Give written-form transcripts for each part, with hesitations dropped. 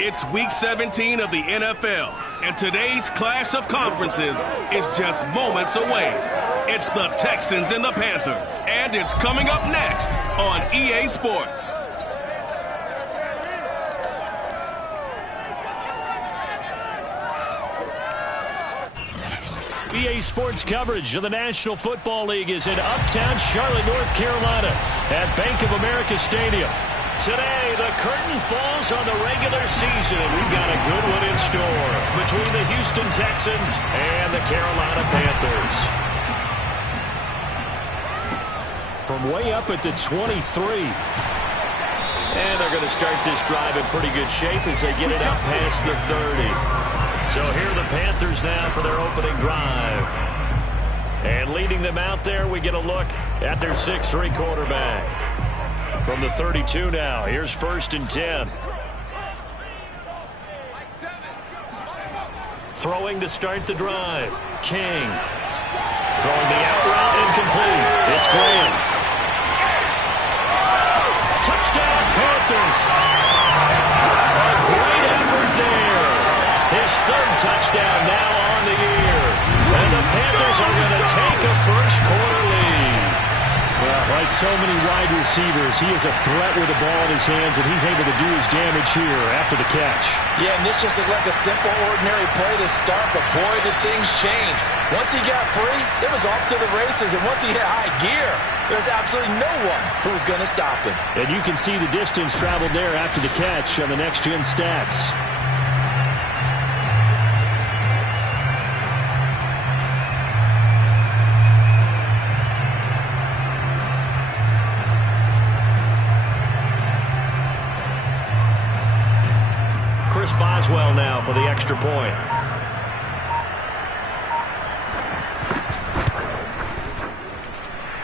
It's Week 17 of the NFL, and today's clash of conferences is just moments away. It's the Texans and the Panthers, and it's coming up next on EA Sports. EA Sports coverage of the National Football League is in uptown Charlotte, North Carolina at Bank of America Stadium. Today, the curtain falls on the regular season, and we've got a good one in store between the Houston Texans and the Carolina Panthers. From way up at the 23. And they're going to start this drive in pretty good shape as they get it up past the 30. So here are the Panthers now for their opening drive. And leading them out there, we get a look at their 6'3" quarterback. From the 32 now, here's 1st and 10. Throwing to start the drive. King. Throwing the out route incomplete. It's Graham. Touchdown, Panthers. A great effort there. His 3rd touchdown now on the year. And the Panthers are going to take a first-quarter lead. Well, like so many wide receivers, he is a threat with the ball in his hands, and he's able to do his damage here after the catch. Yeah, and this just looked like a simple, ordinary play to start, but boy, did things change. Once he got free, it was off to the races, and once he hit high gear, there's absolutely no one who was going to stop him. And you can see the distance traveled there after the catch on the next-gen stats. Boswell now for the extra point.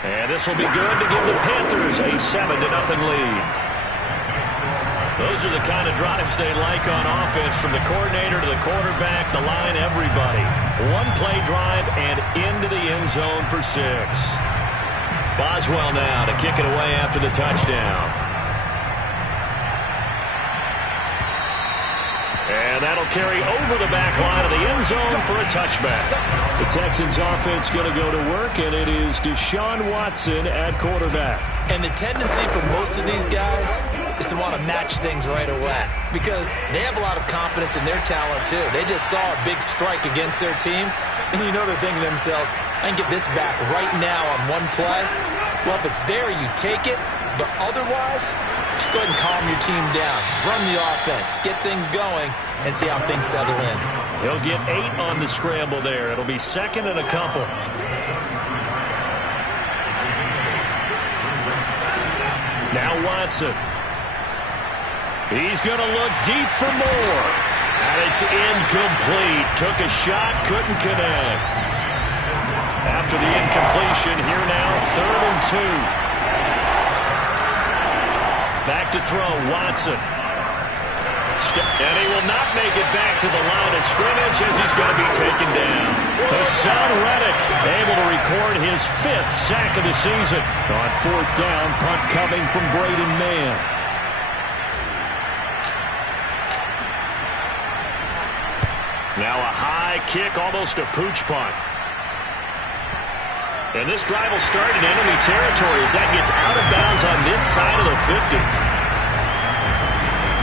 And this will be good to give the Panthers a 7-0 lead. Those are the kind of drives they like on offense, from the coordinator to the quarterback, the line, everybody. One-play drive and into the end zone for 6. Boswell now to kick it away after the touchdown. And that'll carry over the back line of the end zone for a touchback. The Texans offense going to go to work, and it is Deshaun Watson at quarterback. And the tendency for most of these guys is to want to match things right away, because they have a lot of confidence in their talent too. They just saw a big strike against their team, and you know they're thinking to themselves, I can get this back right now on one play. Well, if it's there, you take it. But otherwise, just go ahead and calm your team down. Run the offense. Get things going and see how things settle in. He'll get 8 on the scramble there. It'll be 2nd and a couple. Now Watson. He's going to look deep for more. And it's incomplete. Took a shot, couldn't connect. After the incompletion, here now, 3rd and 2. Back to throw, Watson. And he will not make it back to the line of scrimmage as he's going to be taken down. Hassan Reddick able to record his 5th sack of the season. On 4th down, punt coming from Braden Mann. Now a high kick, almost a pooch punt. And this drive will start in enemy territory as that gets out of bounds on this side of the 50.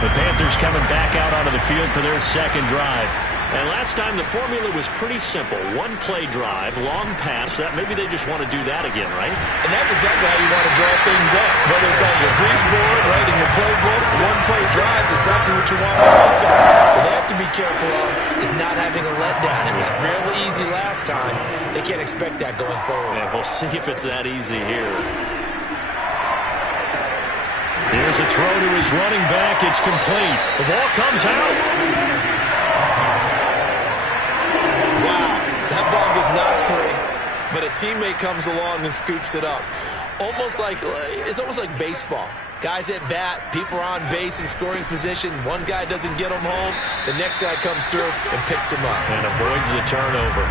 The Panthers coming back out onto the field for their 2nd drive. And last time the formula was pretty simple. One-play drive, long pass. That maybe they just want to do that again, right? And that's exactly how you want to draw things up. Whether it's on your grease board, right, in your playbook, one-play drives, exactly what you want on offense. What they have to be careful of is not having a letdown. It was fairly easy last time. They can't expect that going forward. Yeah, we'll see if it's that easy here. Here's a throw to his running back. It's complete. The ball comes out. Wow, that ball was not free, but a teammate comes along and scoops it up. It's almost like baseball. Guys at bat, people are on base in scoring position. One guy doesn't get him home. The next guy comes through and picks him up. And avoids the turnover.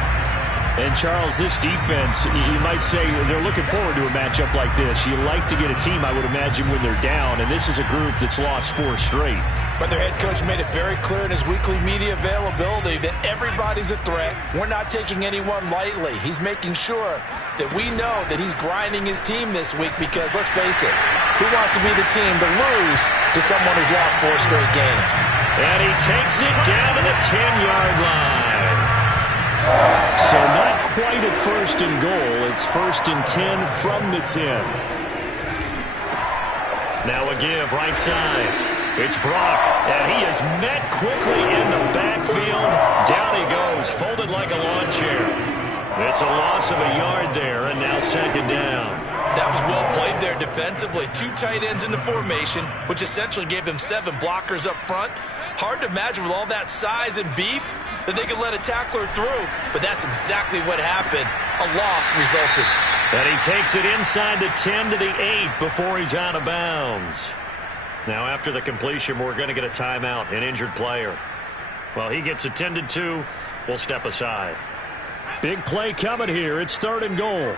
And, Charles, this defense, you might say they're looking forward to a matchup like this. You like to get a team, I would imagine, when they're down, and this is a group that's lost 4 straight. But their head coach made it very clear in his weekly media availability that everybody's a threat. We're not taking anyone lightly. He's making sure that we know that he's grinding his team this week because, let's face it, who wants to be the team to lose to someone who's lost 4 straight games? And he takes it down to the 10-yard line. So not quite at 1st and goal. It's 1st and 10 from the 10. Now a give right side. It's Brock, and he is met quickly in the backfield. Down he goes, folded like a lawn chair. It's a loss of a yard there, and now 2nd down. That was well played there defensively. 2 tight ends in the formation, which essentially gave them 7 blockers up front. Hard to imagine with all that size and beef that they could let a tackler through, but that's exactly what happened. A loss resulted. And he takes it inside the 10 to the 8 before he's out of bounds. Now, after the completion, we're going to get a timeout, an injured player. Well, he gets attended to. We'll step aside. Big play coming here. It's 3rd and goal.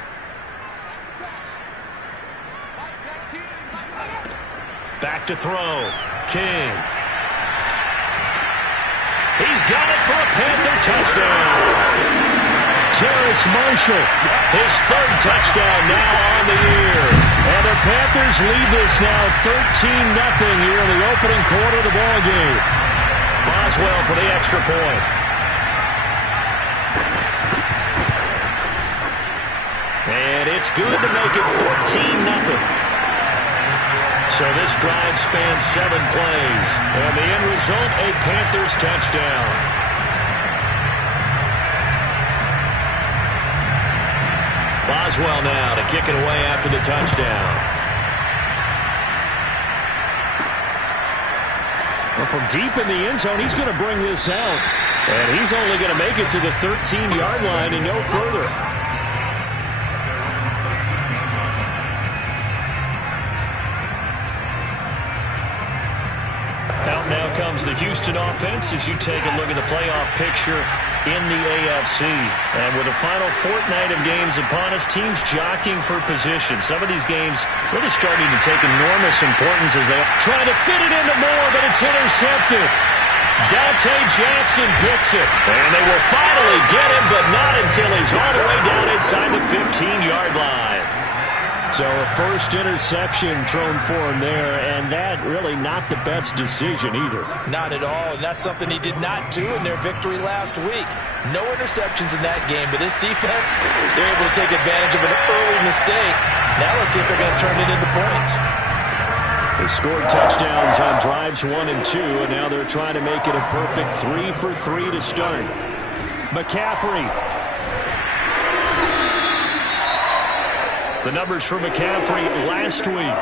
Back to throw. King. He's got it for a Panther touchdown. Terrace Marshall. His 3rd touchdown now on the year. And the Panthers lead this now 13-0 here in the opening quarter of the ball game. Boswell for the extra point. And it's good to make it 14-0. So this drive spans 7 plays. And the end result, a Panthers touchdown. Boswell now to kick it away after the touchdown. Well, from deep in the end zone, he's going to bring this out. And he's only going to make it to the 13-yard line and no further. Out now comes the Houston offense as you take a look at the playoff picture in the AFC. And with the final fortnight of games upon us, teams jockeying for position. Some of these games really starting to take enormous importance as they try to fit it into Moore, but it's intercepted. Dante Jackson picks it. And they will finally get him, but not until he's all the way down inside the 15-yard line. So a first interception thrown for him there, and that really not the best decision either. Not at all, and that's something he did not do in their victory last week. No interceptions in that game, but this defense, they're able to take advantage of an early mistake. Now let's see if they're going to turn it into points. They scored touchdowns on drives 1 and 2, and now they're trying to make it a perfect 3 for 3 to start. McCaffrey. The numbers for McCaffrey last week.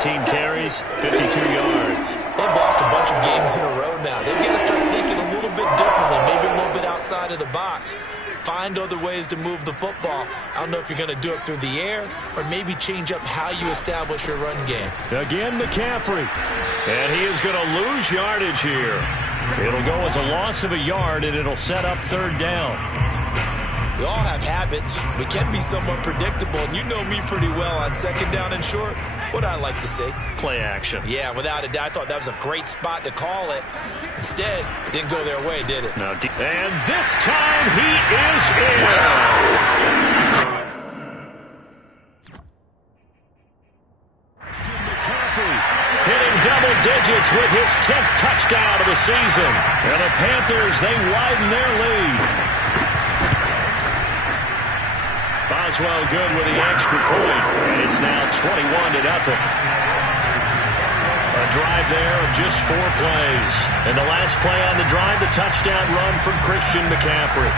13 carries, 52 yards. They've lost a bunch of games in a row now. They've got to start thinking a little bit differently, maybe a little bit outside of the box. Find other ways to move the football. I don't know if you're going to do it through the air or maybe change up how you establish your run game. Again, McCaffrey. And he is going to lose yardage here. It'll go as a loss of a yard, and it'll set up 3rd down. We all have habits. We can be somewhat predictable, and you know me pretty well on 2nd down and short. What I like to see. Play action. Yeah, without a doubt. I thought that was a great spot to call it. Instead, it didn't go their way, did it? No. And this time he is in. McCaffrey hitting double digits with his 10th touchdown of the season. And the Panthers, they widen their lead. Boswell good with the extra point, and it's now 21-0. A drive there of just 4 plays. And the last play on the drive, the touchdown run from Christian McCaffrey.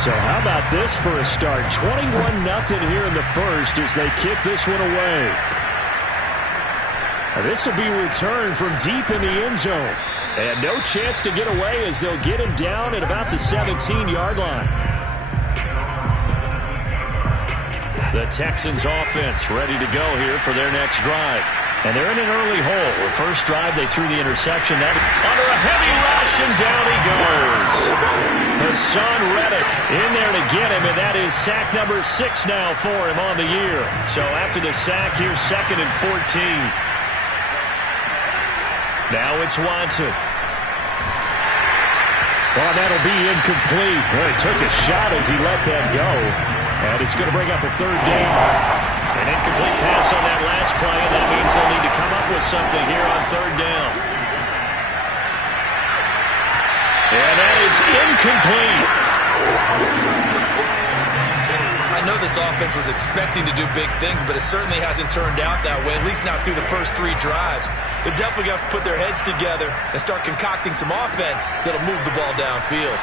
So how about this for a start? 21-0 here in the first as they kick this one away. Now this will be returned from deep in the end zone. And no chance to get away as they'll get him down at about the 17-yard line. The Texans offense ready to go here for their next drive. And they're in an early hole. The first drive, they threw the interception. That under a heavy rush, and down he goes. Hassan Reddick in there to get him, and that is sack number 6 now for him on the year. So after the sack, here's 2nd and 14. Now it's Watson. Well, that'll be incomplete. Well, he took a shot as he let that go. And it's going to bring up a 3rd down. An incomplete pass on that last play, and that means they'll need to come up with something here on 3rd down. And that is incomplete. I know this offense was expecting to do big things, but it certainly hasn't turned out that way, at least not through the first 3 drives. They're definitely going to have to put their heads together and start concocting some offense that'll move the ball downfield.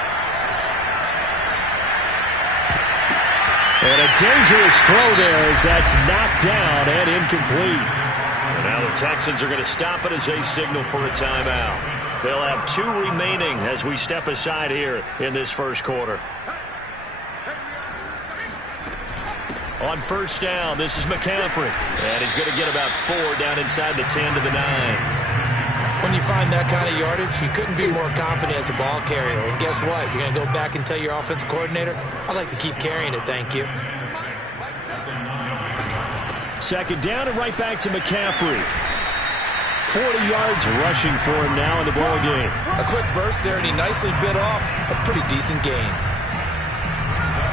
And a dangerous throw there as that's knocked down and incomplete. And now the Texans are going to stop it as they signal for a timeout. They'll have 2 remaining as we step aside here in this first quarter. On 1st down, this is McCaffrey. And he's going to get about 4 down inside the 10 to the 9. When you find that kind of yardage, you couldn't be more confident as a ball carrier. And guess what? You're going to go back and tell your offensive coordinator, I'd like to keep carrying it, thank you. 2nd down and right back to McCaffrey. 40 yards rushing for him now in the ball game. A quick burst there, and he nicely bit off a pretty decent gain.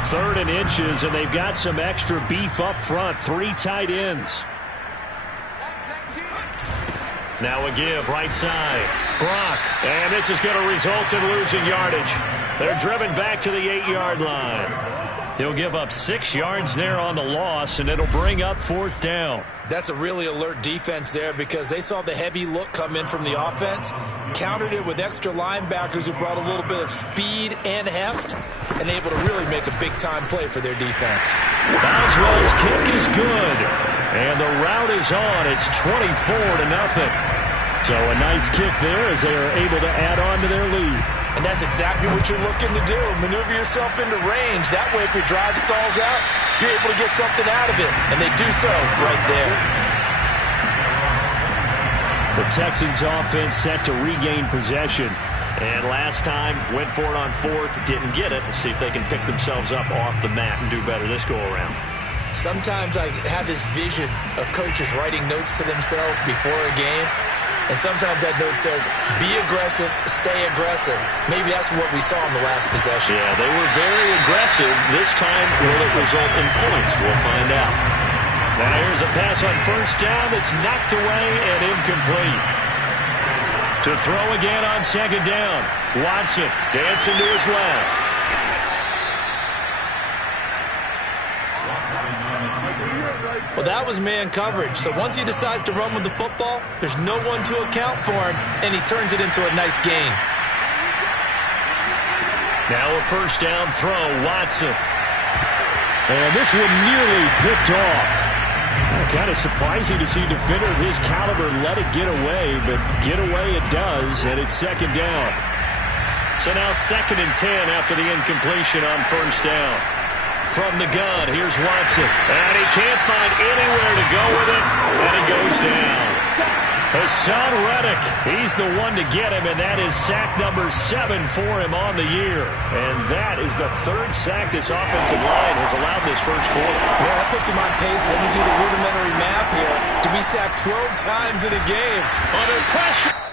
3rd and inches, and they've got some extra beef up front. 3 tight ends. Now a give, right side. Brock, and this is going to result in losing yardage. They're driven back to the 8-yard line. He'll give up 6 yards there on the loss, and it'll bring up 4th down. That's a really alert defense there because they saw the heavy look come in from the offense, countered it with extra linebackers who brought a little bit of speed and heft, and able to really make a big-time play for their defense. Boswell's kick is good, and the route is on. It's 24-0. So a nice kick there as they are able to add on to their lead. And that's exactly what you're looking to do. Maneuver yourself into range. That way, if your drive stalls out, you're able to get something out of it. And they do so right there. The Texans offense set to regain possession. And last time, went for it on 4th, didn't get it. Let's see if they can pick themselves up off the mat and do better this go-around. Sometimes I have this vision of coaches writing notes to themselves before a game. And sometimes that note says, be aggressive, stay aggressive. Maybe that's what we saw in the last possession. Yeah, they were very aggressive. This time, will it result in points? We'll find out. Now here's a pass on 1st down that's knocked away and incomplete. To throw again on 2nd down. Watson dancing to his left. Well, that was man coverage. So once he decides to run with the football, there's no one to account for him, and he turns it into a nice gain. Now a 1st down throw, Watson. And this one nearly picked off. Kind of surprising to see a defender of his caliber let it get away, but get away it does, and it's 2nd down. So now 2nd and 10 after the incompletion on 1st down. From the gun, here's Watson. And he can't find anywhere to go with it, and he goes down. Hassan Reddick, he's the one to get him, and that is sack number 7 for him on the year. And that is the 3rd sack this offensive line has allowed this first quarter. Yeah, that puts him on pace. Let me do the rudimentary math here. To be sacked 12 times in a game under pressure.